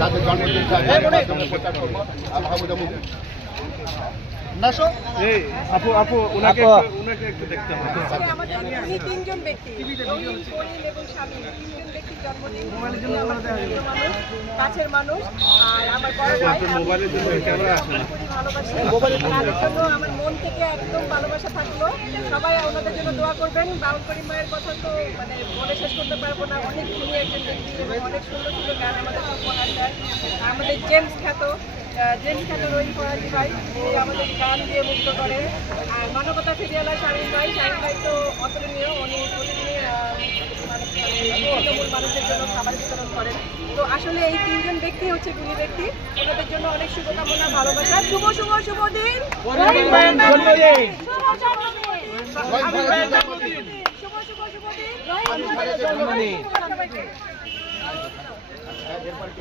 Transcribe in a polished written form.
তাদের জন্মদিন প্রচার করবো। মাহমুদা মুখ আপু আপু ওনাকে একটু দেখতে হবে। উনি তিনজন ব্যক্তি, করিম এবং স্বামী, তিনজন ব্যক্তির জন্মদিন। কাছের মানুষ আর আমার বড় ভাই। মোবাইলের জন্য ক্যামেরা আসে না। খুবই ভালোবাসি। তাদের জন্য আমার মন থেকে একদম ভালোবাসা থাকলো। সবাই ওনাদের জন্য দোয়া করবেন। বাউল করিম ভাইয়ের কথা তো মানে বলে শেষ করতে পারবো না। অনেক গুণী একজন ব্যক্তি এবং অনেক সুন্দর সুন্দর গান আমাদের উপহার দেয়। আমাদের জেমস খ্যাত রহিম ফরাজি ভাই, তিনি আমাদের গান দিয়ে মুক্ত করেন। আর মানবতা ফেরিয়ালা শারীন ভাই তো অতুলনীয়। উনি প্রতিদিনই তৃণমূল মানুষের জন্য খাবার বিতরণ করেন। তো আসলে এই তিনজন ব্যক্তি হচ্ছে গুণী ব্যক্তি। ওনাদের জন্য অনেক শুভকামনা, ভালোবাসা। শুভ শুভ শুভ দিন, শুভ শুভ দিন।